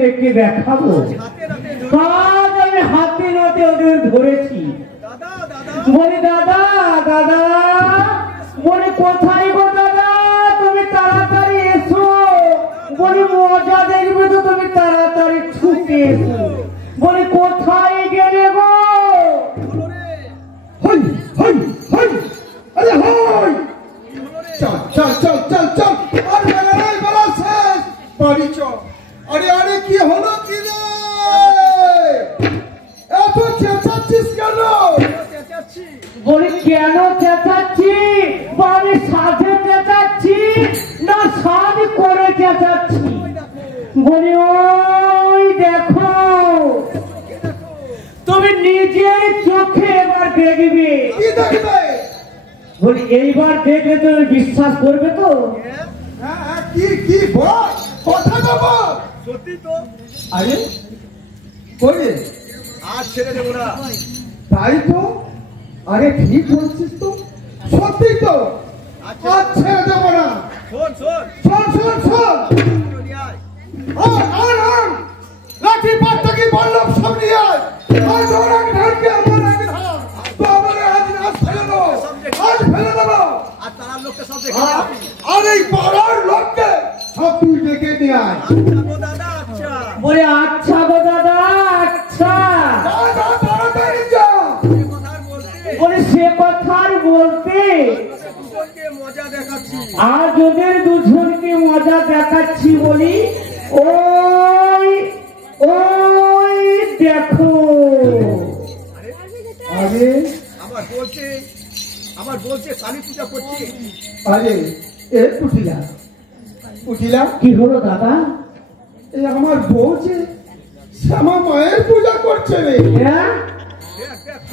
দেখে দেখাবো। আজ আমি হাতে নাতে ওদের ধরেছি। বলি দাদা দাদা, বলি কোথায় গো দাদা, তুমি তাড়াতাড়ি এসো। বলি মজা দেখবে তো, তুমি তাড়াতাড়ি ছুটে এসো। বলি কোথায় গেলে গো? হই হই হই, আরে হই, চল চল চল চল চল, আর বেলা নাই, বেলা শেষ, বাড়ি চল। আরে আরে কি হলো কি রে, এত চেঁচাচ্ছিস কেন? বলি কেন চেঁচাচ্ছি? বলি সাধে চেঁচাচ্ছি না সাধ করে চেঁচাচ্ছি? বলি ওই দেখো, তুমি নিজের চোখে এবার দেখবে। কি দেখবে? বলি এইবার দেখলে তুমি বিশ্বাস করবে তো? হ্যাঁ কি কি বল, কথা তো বল। সত্যি তো। আরে কই, আজ ছেড়ে দেবো না। তাই তো, আরে ঠিক বলছিস তো, সত্যি তো, আজ ছেড়ে দেবো না। শোন শোন শোন শোন শোন, লাঠি পাট্টাকি বল্লভ সব নিয়ে আয়। আজ ওরা ঢালকে আমার আগে ধর, তো আমারে আজ আজ ফেলে দেবো, আজ ফেলে দেবো। আর তার লোককে সব দেখে, আর এই পাড়ার লোককে সব তুই ডেকে নিয়ে আয়। বলে আচ্ছা গো দাদা, আচ্ছা। তাড়াতাড়ি যা। বলে সে কথার বলতে, আজ ওদের দুজনকে মজা দেখাচ্ছি। বলি ওই ওই দেখো। আরে আমার বলছে কালী পূজা করছে। আরে এ পুঠিলা, পুঠিলা কি হলো দাদা? এই আমার বলছে শ্যামা মায়ের পূজা করছে রে। হ্যাঁ,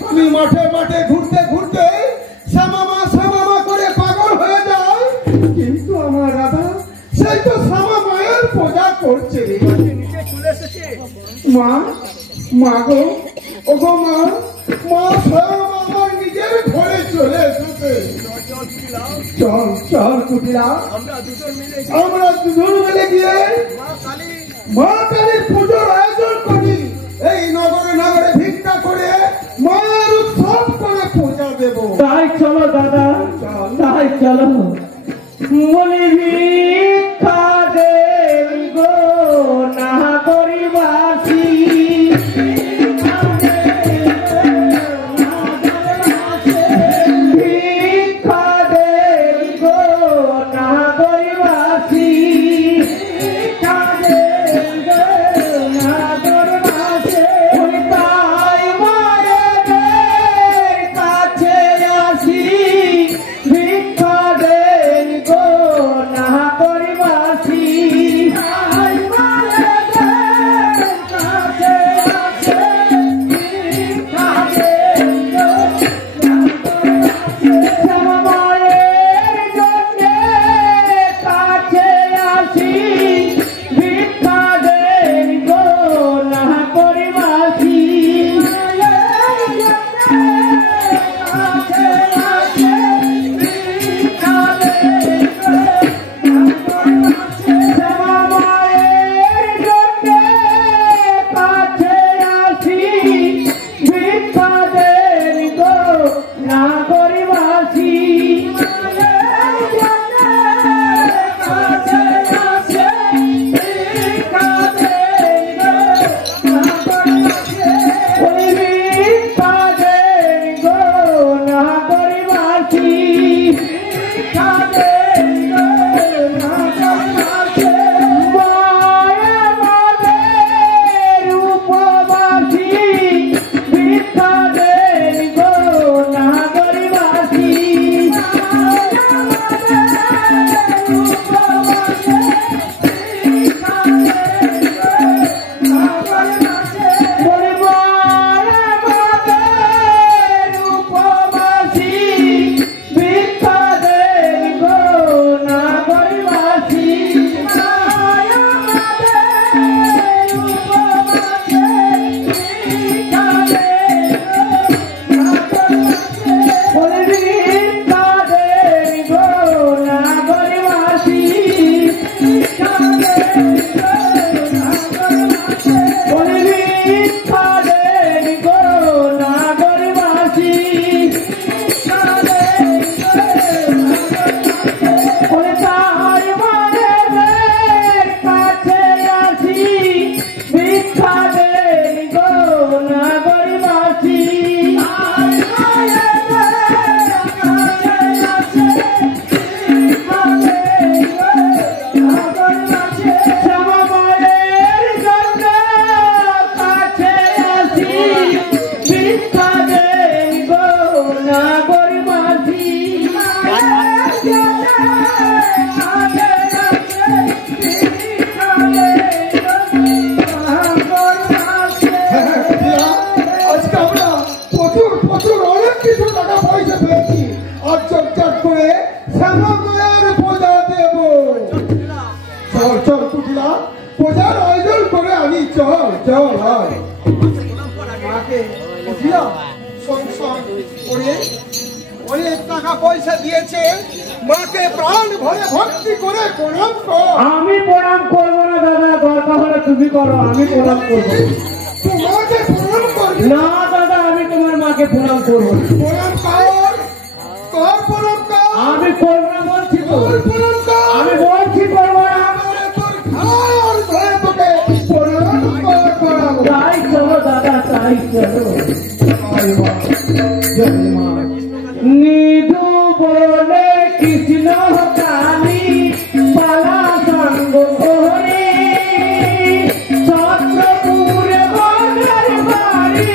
আমি মাঠে মাঠে ঘুরতে ঘুরতে শ্যামা মা করে পাগল হয়ে যায়, কিন্তু আমার রাধা সেই তো শ্যামা মায়ের পূজা করছে রে। নিচে চলে এসেছে। মা, মা গো, ও গো মা, মা স্বয়ং আমার নিজের ঘরে চলে এসেছে। চল চল কুটিরা, আমরা দুজন মিলে গিয়ে মা কালীর পুজোর আয়োজন করি। এই নগরে নগরে ভিক্ষা করে মায়ের উৎসব করে পূজা দেব। তাই চলো দাদা, তাই চলো। বলি ভিক্ষা দেব গো না গরিবাসী, ভিক্ষা দেব গো না গরিবাসী, ভিক্ষা দেব গো না গরিবাসী। তাই মায়েদের কাছে আসি, ভিক্ষা দেব গো না আজকে আমরা প্রচুর প্রচুর অনেক কিছু টাকা পয়সা পেয়েছি আর চটচট করে শ্যামামায়ের পূজা দেব। চল চল পুটলা, পূজার আয়োজন করে আনি, চল চল। মাকে বুঝিয়া সংসার করে অনেক টাকা পয়সা দিয়েছে, মাকে প্রাণ ভরে ভক্তি করে প্রণাম কর। আমি প্রণাম করবো না দাদা, দরকার হলে তুমি করো, আমি প্রণাম করবো তোমাকে প্রণাম করবি না দাদা, আমি তোমার মাকে প্রণাম করবো না। প্রণাম কর, কর প্রণাম কর, আমি করবো না বলছি তো, কর প্রণাম কর। আমি বলছি করবো না। তোর ঘর ধরে তোকে প্রণাম করাবো। তাই চলো দাদা, তাই চলো। নিধু বলে কৃষ্ণ কালী পালা সঙ্গ করে ছত্রপুরে বনের বাড়ি